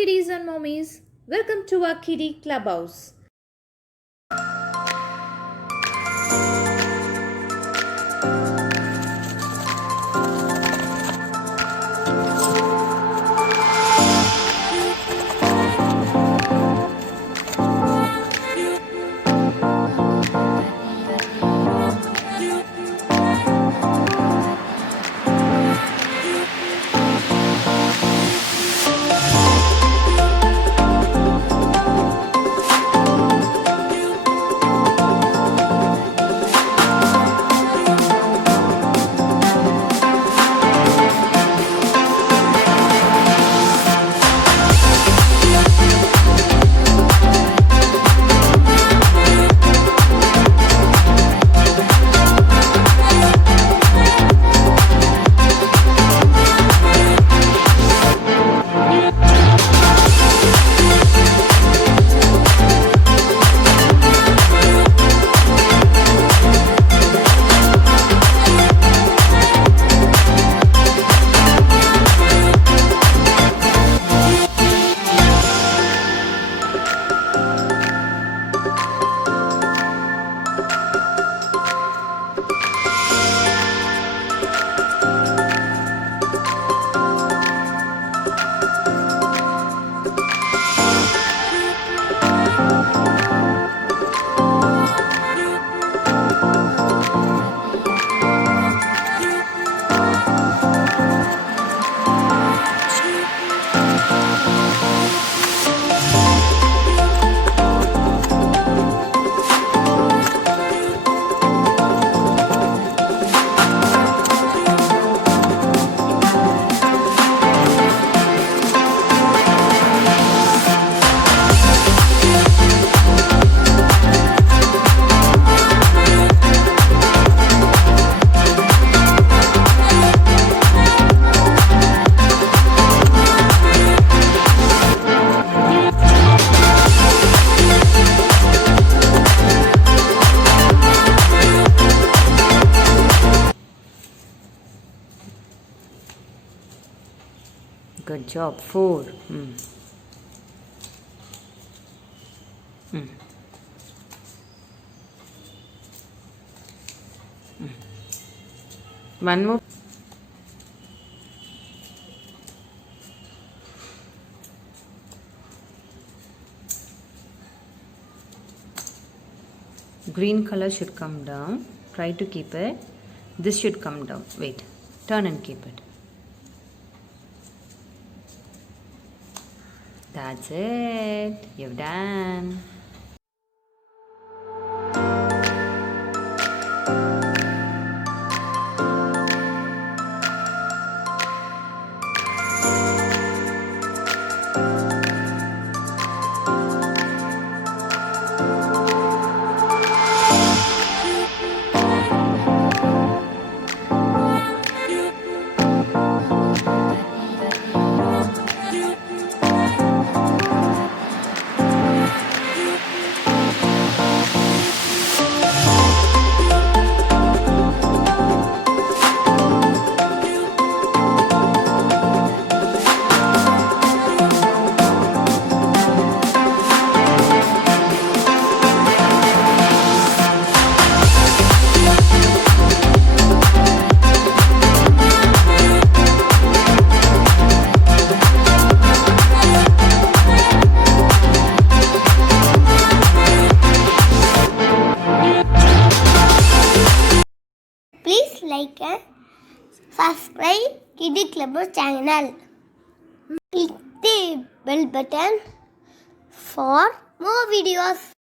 kiddies and mommies. Welcome to our Kiddeeclubhouse. Good job. 4. One more. Green color should come down. Try to keep it. This should come down. Wait. Turn and keep it. That's it. You've done. Please like and subscribe Kiddeeclubhouse channel. Click the bell button for more videos.